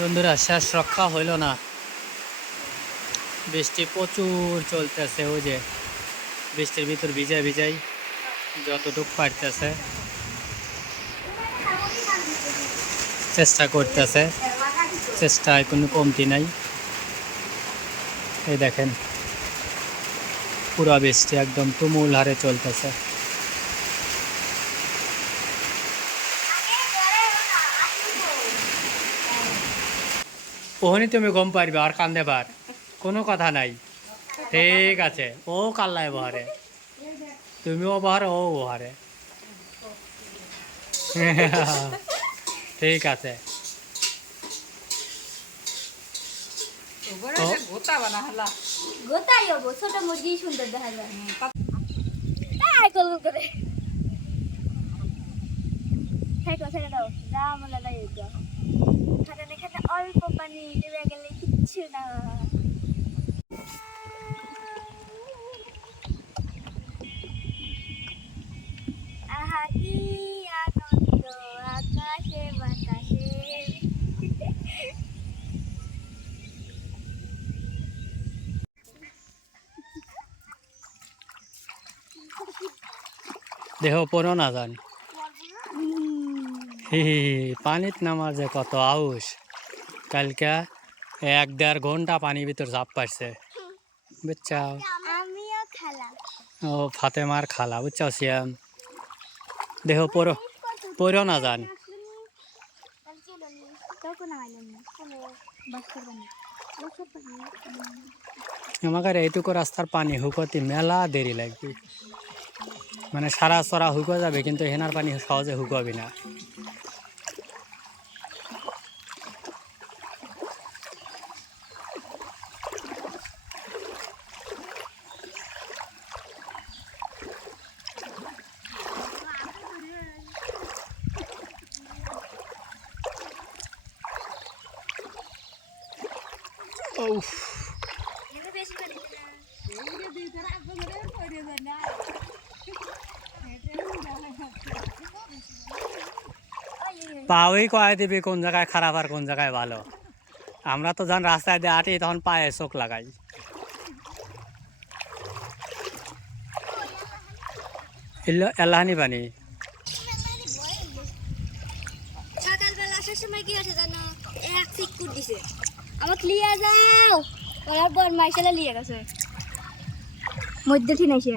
বন্ধুরা শেষ রক্ষা হইল না, বৃষ্টি প্রচুর চলতেছে। ওই যে বৃষ্টির ভিতর ভিজাই ভিজাই যতটুক পারতেছে চেষ্টা করতেছে, চেষ্টায় কোনো কমতি নাই। এই দেখেন পুরা বৃষ্টি একদম তুমুল হারে চলতেছে। ওখানে তুমি গম পারবে আর কান্দে বার কোনো কথা নাই। ঠিক আছে, ও কাল্লায় বহারে, তুমিও বহারে ও বহারে। ঠিক আছে। ছোট মুরগি সুন্দর দেখা যায়। তাই কল করে এখানে অল্প পানি ডুবে গেলে কিচ্ছু না। আহা কি আনন্দ আকাশে বাতাসে। দেহ পড়ো না জান। পানিত নামার যে কত আউস, কালকে 1-1.5 ঘন্টা পানির ভিতর ঝাঁপ পারছে, বুঝছাও। আমিও খালা। ও ফাতেমার খালা, বুঝছাও সিয়াম। দেহ পড়ো, পড়ো না জান। আমাদের এইটুকু রাস্তার পানি হুকতে মেলা দেরি লাগবে, মানে সারা চড়া হুকো যাবে, কিন্তু হেনার পানি সহজে হুকবে না। উফ, পাওই কয়ে দিবি কোন জায়গায় খারাপ আর কোন জায়গায় ভালো। আমরা তো যখন রাস্তায় দিয়ে হাঁটি তখন পায়ে চোখ লাগাই। এলাহানি পানি। সকালবেলা আসার সময় কি হচ্ছে জানো, এক চিকুট দিছে, আমাকে লিয়ে যাও। ওরা বর মাইশালা লিয়ে গেছে মধ্যে ঠিক আছে।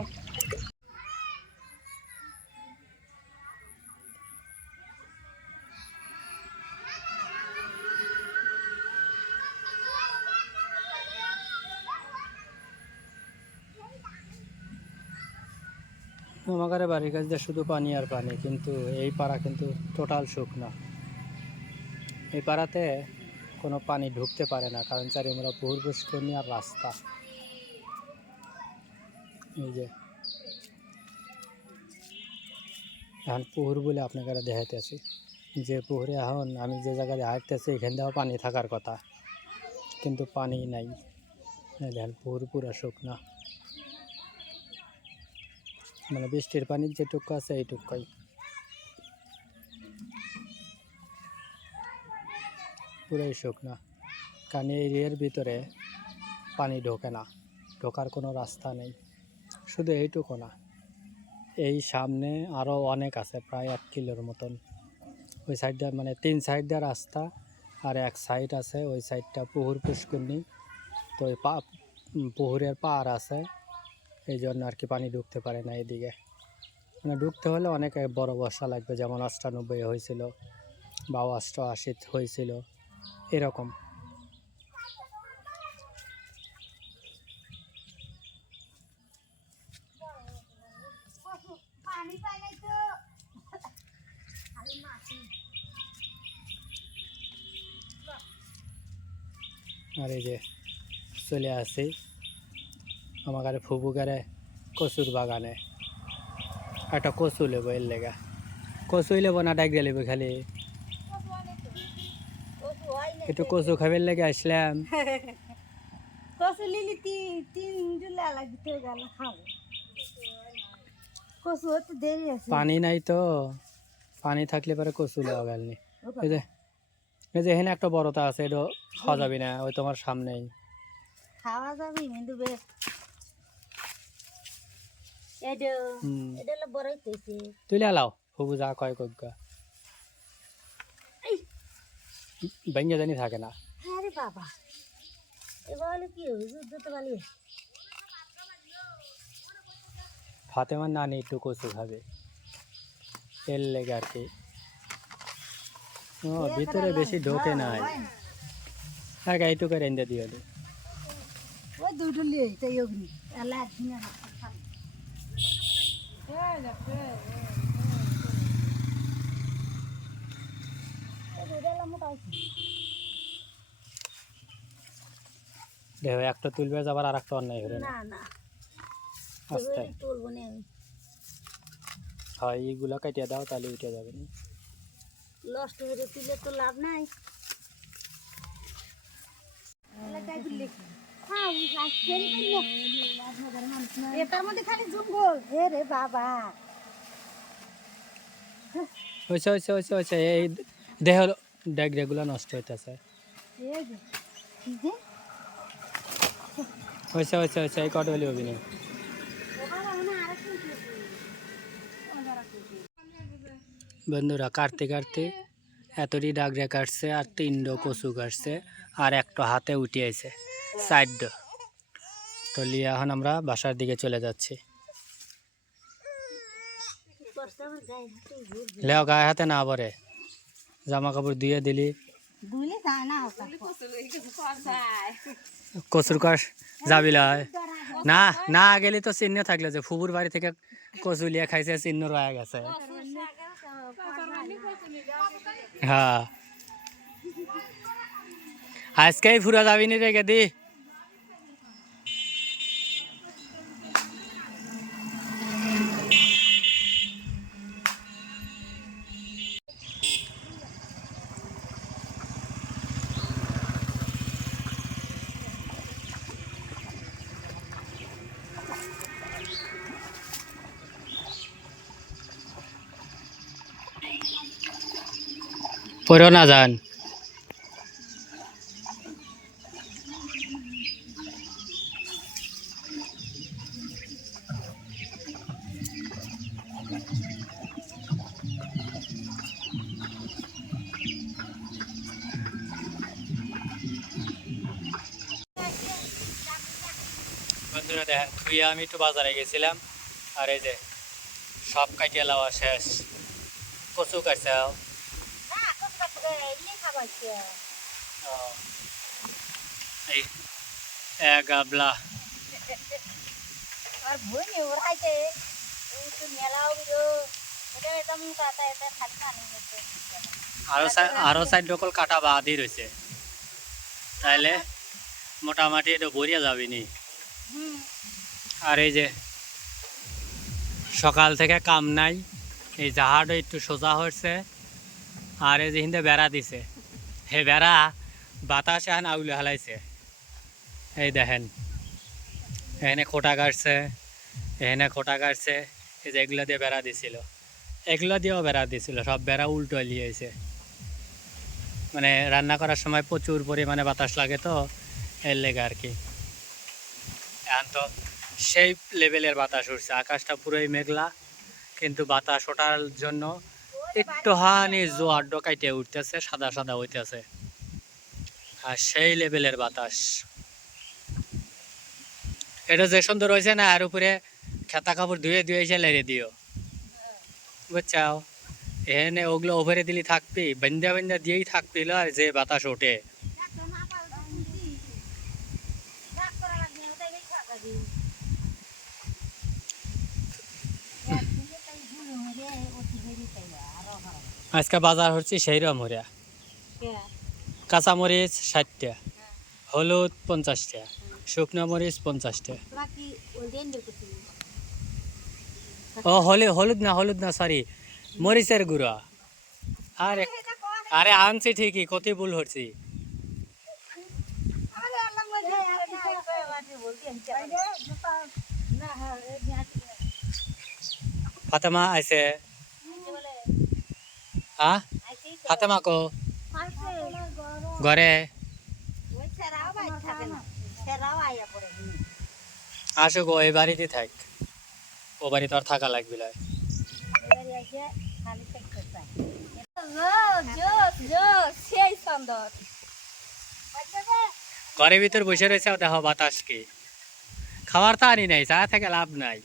আমাদের বাড়ির কাছে দিয়ে শুধু পানি আর পানি, কিন্তু এই পাড়া কিন্তু টোটাল শুকনা। এই পাড়াতে কোনো পানি ঢুকতে পারে না, কারণ চারিমুরা পুকুর পুষ্করণী আর রাস্তা। এই যে এখন পুকুর বলে আপনাকে দেখাইতেছি, যে পুকুরে এখন আমি যে জায়গায় হাঁটতেছি এখান দিয়েও পানি থাকার কথা, কিন্তু পানি নাই। দেখেন পুকুর পুরা শুকনা, মানে বৃষ্টির পানির যেটুকু আছে এইটুকুই। পুরাই শুকনা, কারণ এই এরিয়ার ভিতরে পানি ঢোকে না, ঢোকার কোনো রাস্তা নেই। শুধু এইটুকু না, এই সামনে আরও অনেক আছে, প্রায় 1 কিলোর মতন। ওই সাইড দিয়ে মানে 3 সাইড দিয়ে রাস্তা, আর এক সাইড আছে ওই সাইডটা পুকুর পুষ্করণী। তো ওই পুকুরের পাড় আছে, এই জন্য আর কি পানি ঢুকতে পারে না এদিকে। মানে ঢুকতে হলে অনেক বড় বর্ষা লাগবে, যেমন 98 হয়েছিল বা 88 হয়েছিল, এরকম। আর এই যে চলে আসি আমার ফুবুকারে কচুর বাগানে। একটা কচু লেবো, এর লেগা কচুই লেবো না ডাক লেবো, খালি একটু কচু খাবার লেগে আসলাম। কচু লিলি 3 জুলাই লাগতে গেল খাবো। কচু হতে দেরি আছে, পানি নাই তো, পানি থাকলে পরে কচু লেওয়া গেলনি। এই যে এই যে এখানে একটা বড়তা আছে, এটা খাওয়া যাবে না, ওই তোমার সামনেই। খাওয়া যাবে কিন্তু বেশ এটা এটা হলো বড় হইতেছে। তুই লাও হুবু যা কয় কজ্ঞা ভেঙে জানি থাকে না। হ্যাঁ রে বাবা, এবার হলে কি হবে, যুদ্ধ তো পালিয়ে। ফাতেমার নানি একটু কচু খাবে, এর লেগে আর কি। ও ভিতরে বেশি ঢোকে নাই, হ্যাঁ এইটুকু রেঞ্জে দিয়ে দিই। ওই দুটো লিয়ে তাই অগ্নি আল্লাহ একদিন দেখো একটা তুলবে আবার আর একটা অন্যায় হবে না। না না আস্তে তুলবো না আমি, হয় এইগুলো কাটিয়ে দাও, তাহলে উঠে যাবে না। নষ্ট হয়ে তুলে তো লাভ নাই। এটার মধ্যে খালি জঙ্গল রে বাবা। হয়েছে হয়েছে হয়েছে হয়েছে, এই দেহ ডেগুলো নষ্ট হইতেছে। হয়েছে হয়েছে হয়েছে, এই কট হলে অভিনয়। বন্ধুরা কাটতে কাটতে এতটি ডাগরে কাটছে, আর 3 কচু কাটছে, আর একটা হাতে উঠিয়েছে 4। তো লিয়ে এখন আমরা বাসার দিকে চলে যাচ্ছি। লেও গায়ে হাতে না পরে, জামা কাপড় ধুয়ে দিলি। কচুর কাঠ যাবি না, না গেলি তো চিহ্ন থাকলে যে ফুবুর বাড়ি থেকে কচু লিয়ে খাইছে, চিহ্ন রয়ে গেছে। হ্যাঁ আজকেই ফুরা যাবি নি রেখে দি। পড়ো না যান। বন্ধুরা দেখেন, থুয়ে আমি একটু বাজারে গেছিলাম, আর এই যে সব কাটিয়ে লাওয়া শেষ। কচু কাটছে এই গাবলা। আরো 4 ডকল কাটা বাদই রয়েছে, তাইলে মোটামুটি এটা ভরিয়া যাবিনি। আর এই যে সকাল থেকে কাম নাই, এই জাহাজটা একটু সোজা হচ্ছে, আর এই যে হিন্দে বেড়া দিছে, হে বেড়া বাতাসে এখন আউলে হালাইছে। এই দেখেন এখানে খোটা কাটছে, এখানে খোটা কাটছে, এই যে এগুলো দিয়ে বেড়া দিছিল, এগুলো দিয়েও বেড়া দিছিল, সব বেড়া উল্টো লিয়েছে। মানে রান্না করার সময় প্রচুর পরিমাণে বাতাস লাগে, তো এর লেগে আর কি। এখন তো সেই লেভেলের বাতাস উঠছে, আকাশটা পুরোই মেঘলা, কিন্তু বাতাস ওঠার জন্য একটুখানি জোয়ার ডকাইতে উঠতেছে, সাদা সাদা হইতেছে, আর সেই লেভেলের বাতাস। এটা যে সুন্দর হয়েছে না, আর উপরে খেতা কাপড় ধুয়ে ধুয়ে এসে লেড়ে দিও, বুঝছাও। এখানে ওগুলো ওভারে দিলি থাকবি, বেন্দা বেন্দা দিয়েই থাকবি, আর যে বাতাস ওঠে। আজকে বাজার হচ্ছে সেইরকম হরিয়া, কাঁচামরিচ 60 টাকা, হলুদ 50 টাকা, শুকনো মরিচ 50 টাকা। ও হলুদ না সরি, মরিচের গুঁড়া। আরে আরে আনছি ঠিকই, কত ভুল হচ্ছি। ফাতেমা আইছে, হ্যাঁ ফাতেমা কো ঘরে ওই ছেড়াও বাইর থাকে না, ছেড়াও আইয়া পড়ে দিনে। আসুক ও এই বাড়িতে থাক, ও বাড়ি তো আর থাকা লাগবে না। এবারে এসে খালি দেখতে চায়। জোস জোস সেই সুন্দর। ঘরের ভিতর বসে রয়েছে দেখো বাতাস কি, খাবার তো আনি নাই, চা থেকে লাভ নাই।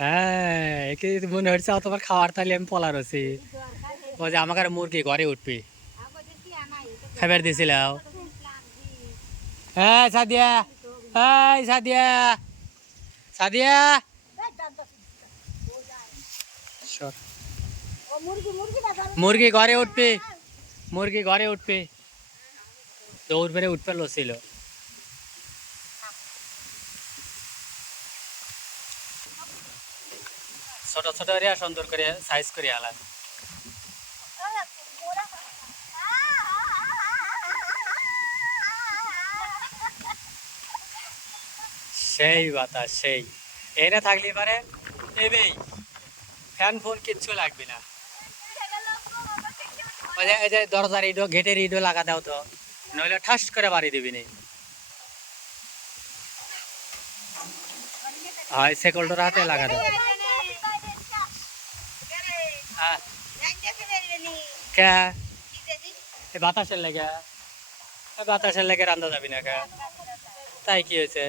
হ্যাঁ একে মনে হচ্ছে তোমার খাবার তাহলে আমি পলা রয়েছি। ও যে আমাকে মুরগি ঘরে উঠবি খাবার দিছিল। হ্যাঁ সাদিয়া, হ্যাঁ সাদিয়া, সাদিয়া সর। ও মুরগি মুরগি না ধর। মুরগি ঘরে উঠবি, মুরগি ঘরে উঠবি, দৌড় বেড়ে উঠতে লছিল। ছোট ছোট এরিয়া সুন্দর করে সাইজ করে আলাম। সেই বাতাস সেই, এনে থাকলে পারে এবেই ফ্যান ফোন কিচ্ছু লাগবে না। ওই যে এই যে দরজার ইডো গেটের ইডো লাগা দাও তো, নইলে ঠাস করে বাড়ি দিবি নি। হয় সেকলটার হাতে লাগা দাও। হ্যাঁ কে এই বাতাসের লেগে, বাতাসের লেগে রান্দা যাবি না কে? তাই কি হয়েছে?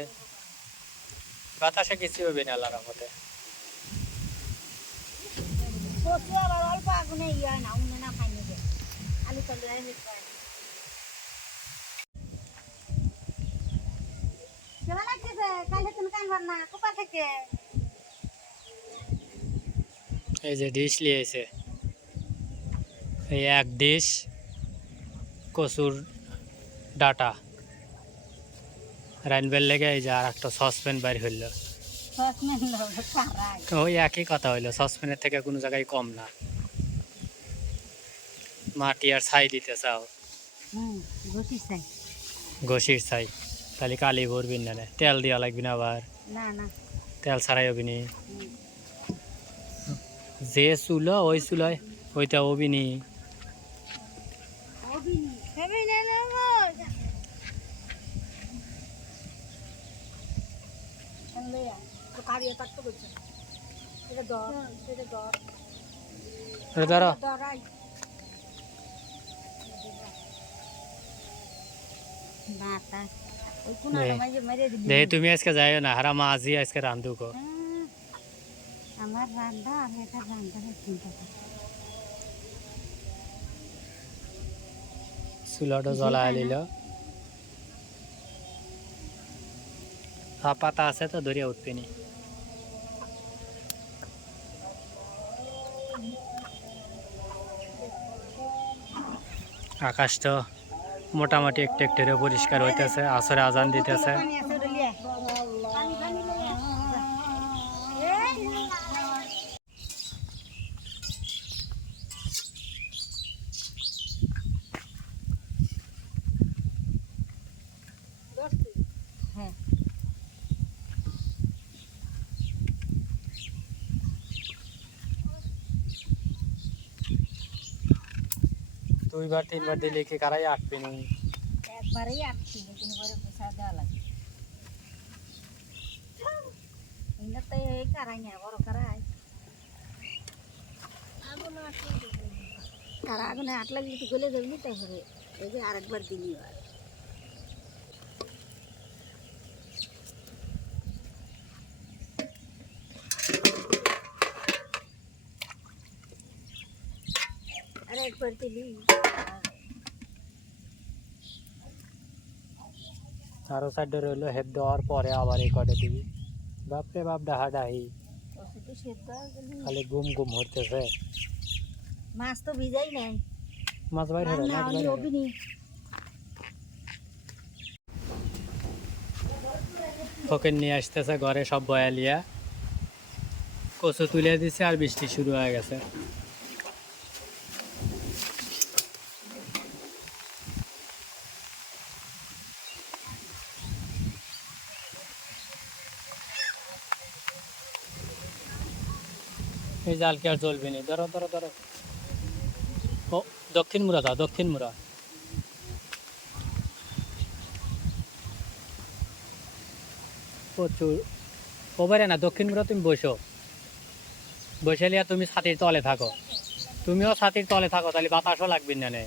বাতাসে কিছু হবে না আল্লাহর রহমতে। বসে আবার অল্প আগুনে ইয়া না উন্নে না খাই নেবে আলু টালু আর হেট করে কেমন লাগতেছে? কাল হেতন কানবার না কোপা থেকে এই যে ডিশ লিয়েছে, এই এক ডিশ কচুর ডাটা রানবেল লেগে, এই যে আর একটা সসপ্যান বাইর হইল। সসমেন লোক সারাই ওই একই কথা হইলো, সসপ্যানের থেকে কোনো জায়গায় কম না। মাটি আর ছাই দিতে চাও, ঘষি চাই ঘষির ছাই, তাহলে কালি ভরবি না, তেল দেওয়া লাগবি না, আবার না না তেল ছাড়াই হবি নি। যে চুলো ওই চুলোয় ওইটা হবি নি। ওবিনি হেবি না না আনলেয়া তো কারিয়া তাক তো বলছে এটা দর ধরো দরাই বাতা ওই কোন মাঝে মেরে দিবি দে তুমি আজকে যাইও না, হারা মাঝি আজকে রান্ধু গো। আমার রান্না আর এটা রান্নার চিন্তা কর চুলাটা জ্বলাই লিল, পাতা আছে তো ধরিয়া উঠবি নি। আকাশ তো মোটামুটি একটু একটু পরিষ্কার হইতেছে, আসরে আজান দিতেছে। পানি আছে ওটা লিয়ে পানি পানি হ্যাঁ দুইবার তিনবার দিলে কি কারাই আটবি নি। একবারেই আটছি কিন্তু পরে পোষা দেওয়া লাগে তো এই কারাই না বড় কারাই কারা আগুনে আট লাগলে তো গলে যাবি তারপরে এই যে আরেকবার দিলি আর আরেকবার দিলি আরো সাইডে রইলো, হেড দেওয়ার পরে আবার এই কটে দিবি। বাপরে বাপ ডাহা ডাহি, তো সেদ্ধ গেলি খালি গুম গুম হতেছে। মাছ তো ভিজাই নাই মাছ বাইর হলো, না মাছ হলে বাইর হলো। অবিনি ফকির নিয়ে আসতেছে ঘরে সব বয়ালিয়া, কচু তুলে দিছে আর বৃষ্টি শুরু হয়ে গেছে। এই জাল কি আর জ্বলবি নি, ধরো ধরো ধরো। ও দক্ষিণ মুরা যাও, দক্ষিণ মুরা। প্রচুর ওবারে না দক্ষিণ মুড়া তুমি বসো, বসে লিয়া তুমি ছাতির তলে থাকো, তুমিও ছাতির তলে থাকো, তাহলে বাতাসও লাগবে না নে।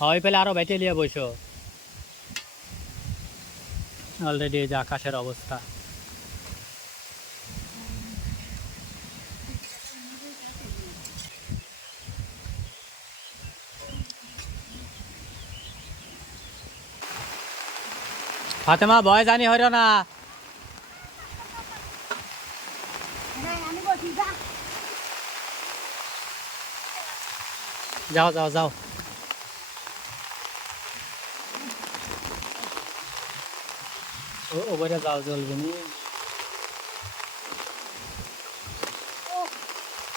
হয় পেলে আরো বেটে লিয়ে বসো। অলরেডি এই যে আকাশের অবস্থা। ফাতেমা ভয় জানি হইল না। আমি বসি যা যাও যাও যাও। ওপরে যাও, জ্বলবে নি।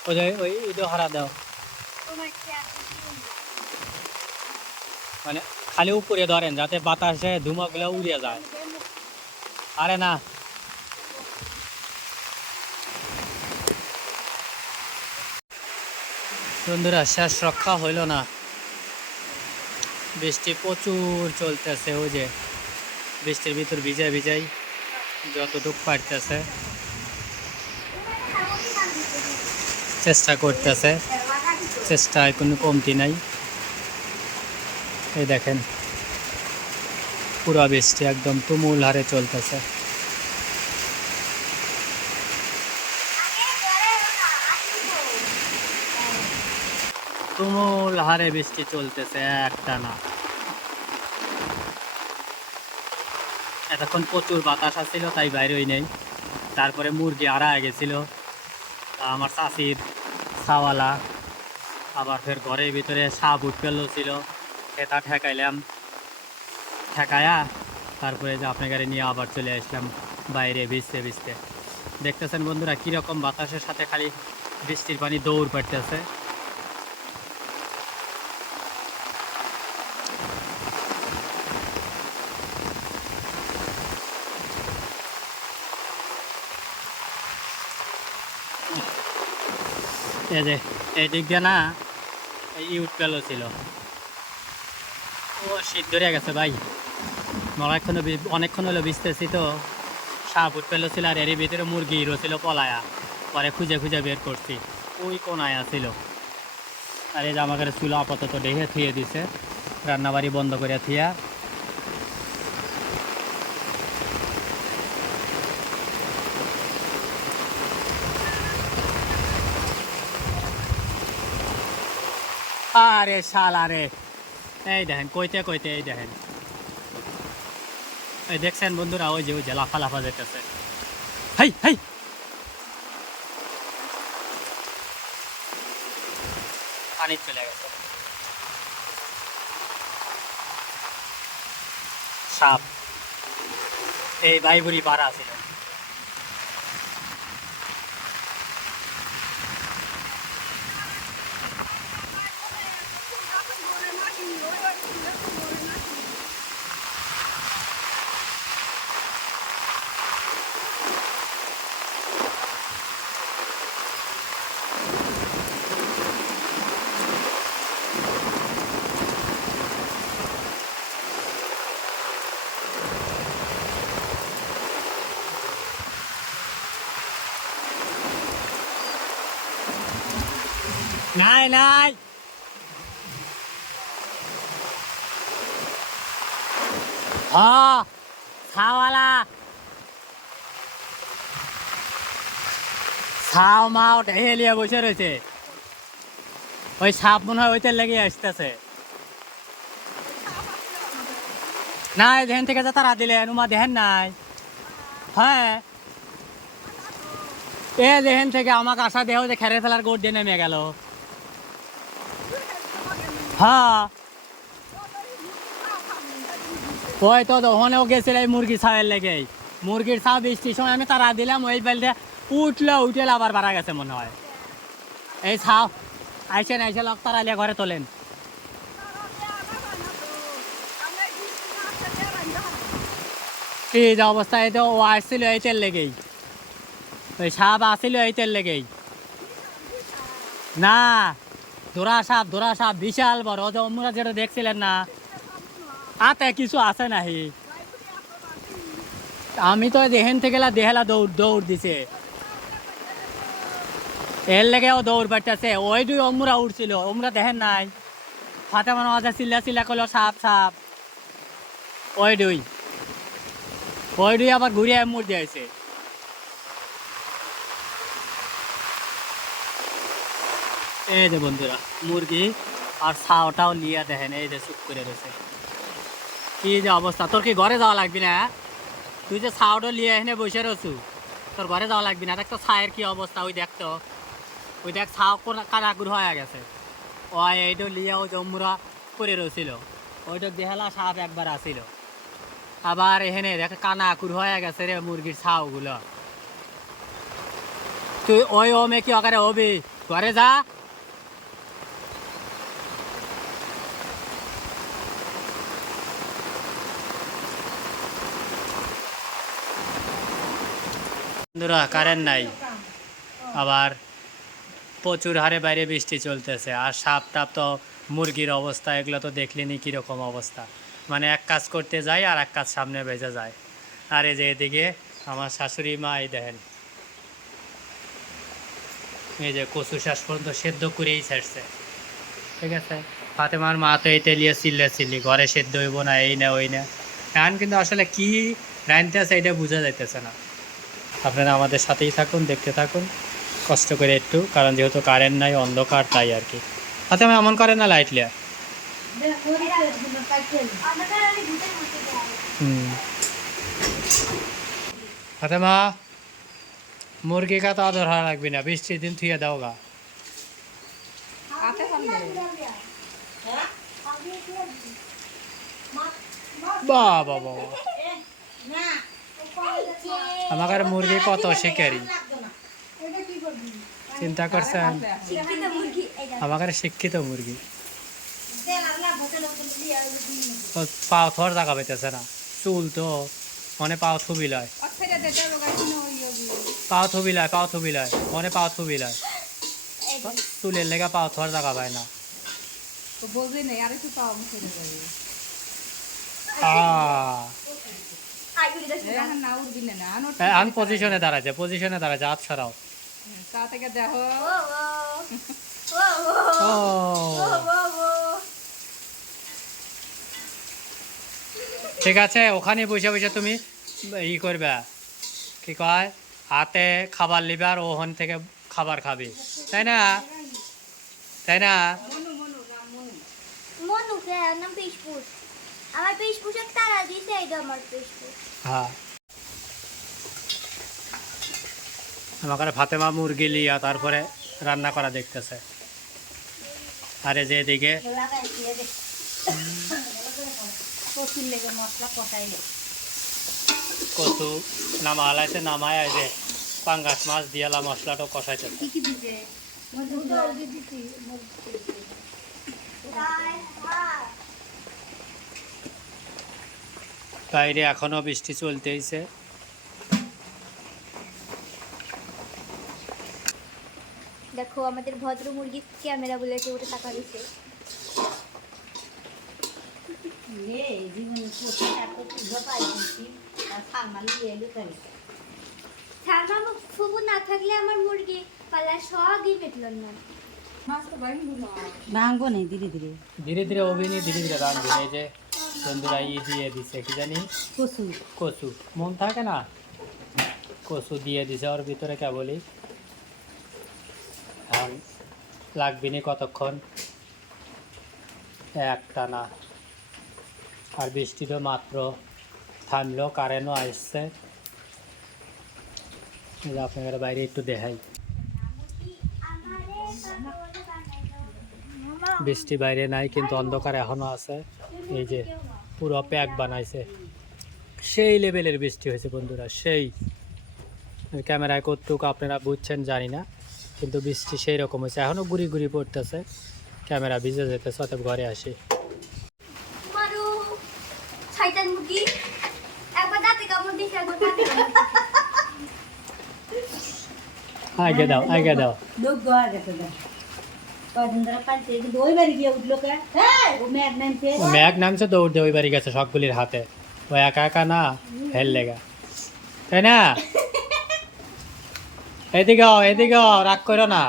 ওই যে ওই ওইটা হারা দাও, মানে খালি উপরে ধরেন যাতে বাতাসে ধুমাগুলো উড়িয়ে যায়। আরে না, বন্ধুরা শেষ রক্ষা হইল না, বৃষ্টি প্রচুর চলতেছে। ওই যে বৃষ্টির ভিতর ভিজাই ভিজাই যতটুক পারতেছে চেষ্টা করতেছে, চেষ্টায় কোনো কমতি নাই। এই দেখেন পুরো বৃষ্টি একদম তুমুল হারে চলতেছে। তুমুল হারে বৃষ্টি চলতেছে একটানা। এতক্ষণ প্রচুর বাতাস আসছিল তাই বাইরেই নেই। তারপরে মুরগি হারায় গেছিল, আমার চাষির ছাওয়ালা। আবার ফের ঘরের ভিতরে সাপ উঠল ছিল, সেটা ঠেকাইলাম, ঠেকায়া তারপরে যে আপনার গাড়ি নিয়ে আবার চলে আসলাম বাইরে ভিজতে ভিজতে। দেখতেছেন বন্ধুরা কীরকম বাতাসের সাথে খালি বৃষ্টির পানি দৌড় পাড়তেছে। এই যে এই দিক দিয়ে না এই ইউট পেল ছিল, ও শীত ধরে গেছে ভাই। অনেকক্ষণ হলো ভিজতেছি তো, সাপ উঠ পেল ছিল, আর এর ভিতরে মুরগি হিরো ছিল পলায়া। পরে খুঁজে খুঁজে বের করছি, ওই কোনায় ছিল। আর এই যে আমাদের চুলা আপাতত ডেকে থুয়ে দিছে, রান্নাবাড়ি বন্ধ করে থিয়া। আরে শালা রে, এই দেখেন কইতে কইতে, এই দেখেন এই দেখছেন বন্ধুরা, ওই যে লাফা লাফা যেতেছে। হাই হাই, পানি চলে গেছে। সাপ এই বাইবুড়ি পাড়া ছিল। নাই নাই, হ্যাঁ ছাওয়ালা, ছাও মাও ঢেলিয়ে বসে রয়েছে। ওই সাপ মনে হয় ওইটার লেগে আসতেছে। নাই দেখেন থেকে যা তারা দিলেন, উমা দেখেন নাই। হ্যাঁ এ দেখেন থেকে আমাকে আসা দেহ যে খেরে ফেলার গোট দিয়ে নেমে গেল। হ্যাঁ ওই তো ওখানেও গেছিল এই মুরগি ছাওয়ের লেগে, মুরগির ছাও বৃষ্টির সময় আমি তারা দিলাম, ওই বেলতে উঠলো, উঠে আবার বাড়া গেছে মনে হয়। এই ছাও আইসেন আইসে লক তারা লিয়ে ঘরে তোলেন। কি যে অবস্থা, এই তো ও আসছিল এইটার লেগেই, ওই সাপ আসছিল এইটার লেগেই। না ধরা সাপ বিশাল বড়, যে অমরা যেটা দেখছিলেন না, হাতে কিছু আছে নাহি। আমি তো দেখেন থেকে দেহেলা দৌড় দৌড় দিছে এর লেগেও দৌড় পাইতেছে ওই দুই অমরা উঠছিল অমরা দেখেন নাই ফাতেমা নওয়াজে চিল্লা চিল্লা করলো সাপ সাপ ওই দুই আবার ঘুরিয়ে মুড় দিয়েছে এই যে বন্ধুরা মুরগি আর ছাওটাও লিয়া দেখেন এই যে চুপ করে রয়েছে কি যে অবস্থা তোর কি ঘরে যাওয়া লাগবি না তুই যে ছাওটা লিয়ে এখানে বসে রয়েছু তোর ঘরে যাওয়া লাগবি না দেখ তো ছায়ের কি অবস্থা ওই দেখতো ওই দেখ ছাও কানাগুর হয়ে গেছে ওই এইটা লিয়া ওই জম্মুরা করে রয়েছিল ওইটা দেহেলা সাপ একবার আসিল আবার এখানে দেখ কানা আকুর হয়ে গেছে রে মুরগির ছাওগুলো তুই ওই ওমে কি অকারে হবি ঘরে যা বন্ধুরা কারেন্ট নাই আবার প্রচুর হারে বাইরে বৃষ্টি চলতেছে আর সাপ টাপ তো মুরগির অবস্থা এগুলো তো দেখলেনি কীরকম অবস্থা মানে এক কাজ করতে যায় আর এক কাজ সামনে বেজে যায় আর এই যে এদিকে আমার শাশুড়ি মা এই দেখেন এই যে কচু শ্বাস পর্যন্ত সেদ্ধ করেই ছাড়ছে ঠিক আছে ফাতেমার মা তো এইটা নিয়ে চিল্লি ঘরে সেদ্ধ হইব না এই না ওই না এখন কিন্তু আসলে কি রাঁধতে আছে এটা বোঝা যাইতেছে না আপনারা আমাদের সাথেই থাকুন দেখতে থাকুন কষ্ট করে একটু কারণ যেহেতু কারেন্ট নাই অন্ধকার তাই আর কি ফাতেমা এমন করে না লাইট লিয়া ফাতেমা মুরগি কা তো আদর হারা লাগবি না বৃষ্টির দিন থুয়ে দাও গা বাহ বাবা আমার মুরগি কত শিকারি চিন্তা করছেন আমার শিক্ষিত মুরগি পাও থর জায়গা পাইতেছে না চুল তো মনে পাও থুবি লয় পাও থুবি লয় মনে পাও থুবি লয় চুলের লেগে পাও থর জায়গা পায় না আমি পজিশনে দাঁড়াচ্ছে হাত সরাও ঠিক আছে ওখানে বসে বসে তুমি ই করবে কি কয় হাতে খাবার লিবে আর ওখান থেকে খাবার খাবি তাই না হ্যাঁ আমার ফাতেমা মুরগি লিয়া তারপরে রান্না করা দেখতেছে আরে যে এদিকে কচু নামা হালাইছে নামায় যে পাঙ্গাস মাছ দিয়ালা মশলাটা কষাইতেছে বাইরে এখনো বৃষ্টি চলতেইছে দেখো আমাদের ভদ্র মুরগি ক্যামেরা বলে ওটা টাকা দিচ্ছে ফুবু না থাকলে আমার মুরগি পালা সবই পেটল না ভাঙবো নেই ধীরে ধীরে ধীরে অভিনয় ধীরে রাঁধবি এই যে বন্ধুরা ই দিয়ে দিছে কি জানি কচু মন থাকে না কচু দিয়ে দিছে ওর ভিতরে কেবলই আর লাগবি না কতক্ষণ একটা না আর বৃষ্টিটা মাত্র থামলো কারেন্টও আসছে আপনাদের বাইরে একটু দেখাই বৃষ্টি বাইরে নাই কিন্তু অন্ধকার এখনো আছে এই যে পুরো প্যাক বানাইছে সেই লেভেলের বৃষ্টি হয়েছে বন্ধুরা সেই ক্যামেরায় কতটুকু আপনারা বুঝছেন জানি না কিন্তু বৃষ্টি সেই রকম হয়েছে এখনো গুড়ি গুড়ি পড়তেছে ক্যামেরা ভিজে যেতেছে অতএব ঘরে আসি আগে দাও ম্যাগ নামছে দৌড় দিয়ে ওই বাড়ি গেছে সবগুলির হাতে ও একা একা না হেল লেগা তাই না? এদিকে রাগ করো না।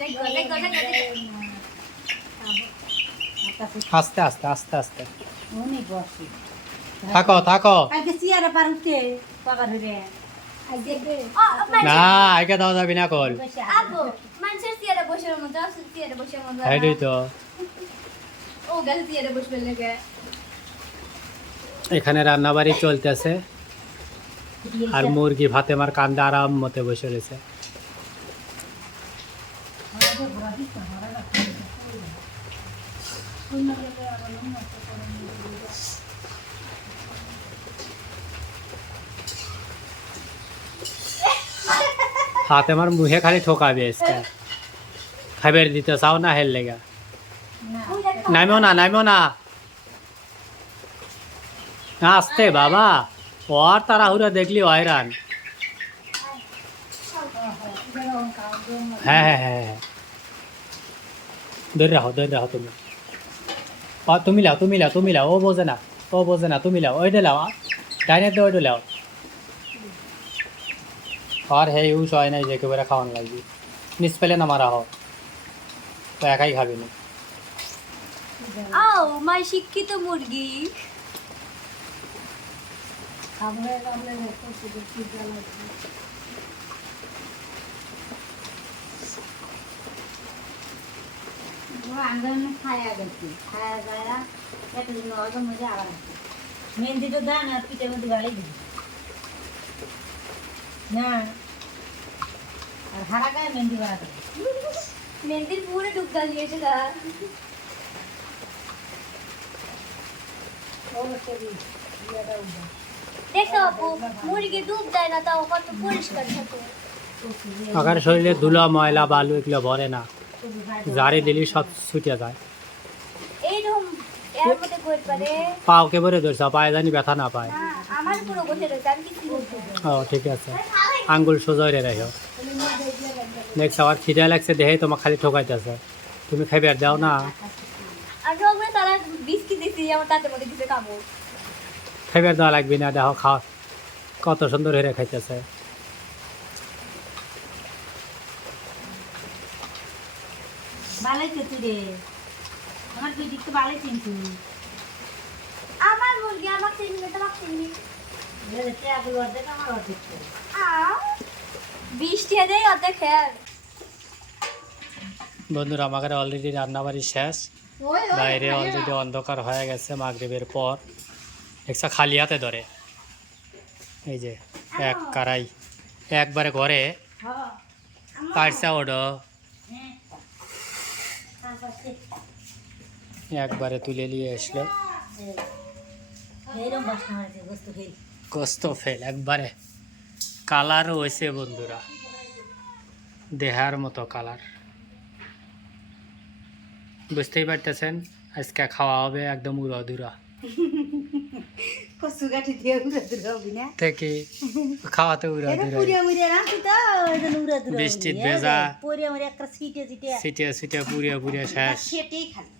দেখো দেখো দেখো আস্তে আস্তে আস্তে আস্তে অনেক বসে থাকো আজকে চেয়ারে পারুতে পাবার হইবে ও আপনার না আগে দাও যাবি না কল আব্বু মানুষের চেয়ারে বসে মতো আছে চেয়ারে বসে মতো এইটাই তো। ও গেল চেয়ারে বসবে লাগে এখানে রান্না বাড়ি চলতেছে আর মুরগি ফাতেমার কান্দে আরাম মতে বসে রয়েছে। ফাতেমার মুখে খালি ঠোকাবে আজকে। খাবার দিতে চাও না হেল লেগা। নামিও না আসতে বাবা, ওর তাড়াহুড়া দেখলি হয়রান। হ্যাঁ ধরে রাখো তুমি। তুমি লাও ও বোঝে না তুমি লাও ওইটা লাও ডাইনের দিয়ে ওইটা লাও। আর হে ইউজ হয় নাই যে একেবারে খাওয়ান লাগবে। নিচ পেলে না মারা হোক তো একাই খাবি না। ও মাই শিক্ষিত মুরগি আন্দোলন খায়া গেছি খায়া যায় এতদিন অজম মধ্যে আবার মেহেন্দি তো দেন আর পিঠের মধ্যে গাড়ি দিবি না আর হারা গায়ে মেহেন্দি বাড়াতে মেহেন্দির পুরো ডুব গালিয়েছে গা দেখো আপু মুরগি ডুব দেয় না তাও কত পরিষ্কার থাকে আগার শরীরে ধুলা ময়লা বালু এগুলো ভরে না, জারি দিলি সব ছুটে যায়। এইরকম এর মধ্যে কই পারে পাও কে ভরে ধরছ, পায়ে জানি ব্যথা না পায়। না আমার পুরো বসে রয়েছে আমি কিছু বলতে ও ঠিক আছে, আঙ্গুল সোজা রে রাখো। নেক্সট আবার খিদে লাগছে দেহে তোমার খালি ঠকাইতেছে, তুমি খাইবে দাও না। আর সবাই তারা বিস্কিট দিছি আমার তাতে মধ্যে কিছু খাবো খাইবে দেওয়া লাগবে না, দেখো খাও কত সুন্দর হয়ে খাইতেছে। ভালোই তো তুই রে আমার বেটি তো ভালোই চিনছি আমার মুরগি আমার চিনবে তোমার চিনবি আগুলো অর্ধেক আমার অর্ধেক বৃষ্টি দেয় অর্ধেক খেয়াল বন্ধুরা আমাদের অলরেডি রান্নাবাড়ি শেষ, বাইরে অলরেডি অন্ধকার হয়ে গেছে মাগরিবের পর। দেখছা খালি হাতে ধরে, এই যে এক কারাই একবারে ঘরে কাটছা ওডো একবারে তুলে নিয়ে আসলো। এইরকম বাসনা হয়েছে গোস্ত খেয়ে কষ্ট ফেল একবারে কালারও হয়েছে বন্ধুরা, দেহার মতো কালার। বুঝতেই পারতেছেন আজকে খাওয়া হবে একদম উড়াধুরা কচু গাঠি দিয়ে উড়া দুরা হবি না থেকে খাওয়াতে উড়াধুরা। পুরিয়া মুরিয়া রাখছি তো ওই জন্য উড়া দুরা বৃষ্টির ভেজা পুরিয়া মুরিয়া একটা সিটে সিটে সিটে সিটে পুড়িয়া পুড়িয়া শেষ। সেটাই খালি